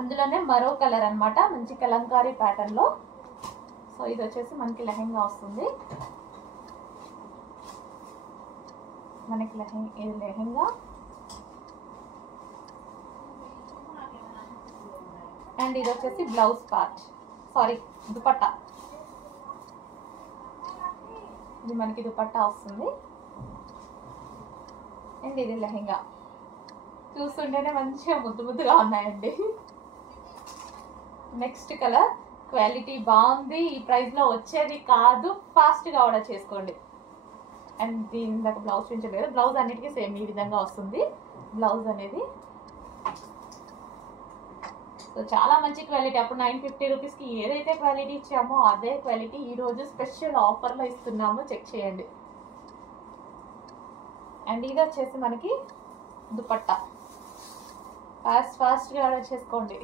అందులోనే మరో కలర్ అన్నమాట, మంచి కలంకారీ ప్యాటర్న్ లో. సో ఇది వచ్చేసి మనకి లెహెంగా వస్తుంది. మనకి ఇది లెహెంగా అండ్ ఇది వచ్చేసి బ్లౌజ్ పార్ట్, సారీ దుపట్టా. ఇది మనకి దుపట్టా వస్తుంది అండ్ ఇది లెహెంగా. చూస్తుంటేనే మంచిగా ముద్దుగా ఉన్నాయండి. నెక్స్ట్ కలర్ క్వాలిటీ బాగుంది, ఈ ప్రైస్ లో వచ్చేది కాదు, ఫాస్ట్ గా ఆర్డర్ చేసుకోండి. అండ్ దీని దాకా బ్లౌజ్ చూపించలేదు, బ్లౌజ్ అన్నిటికీ సేమ్ ఈ విధంగా వస్తుంది బ్లౌజ్ అనేది. సో చాలా మంచి క్వాలిటీ. అప్పుడు 950 రూపీస్కి ఏదైతే క్వాలిటీ ఇచ్చామో అదే క్వాలిటీ ఈరోజు స్పెషల్ ఆఫర్లో ఇస్తున్నాము, చెక్ చేయండి. అండ్ ఇది వచ్చేసి మనకి దుపట్టా. ఫాస్ట్గా ఆర్డర్ చేసుకోండి.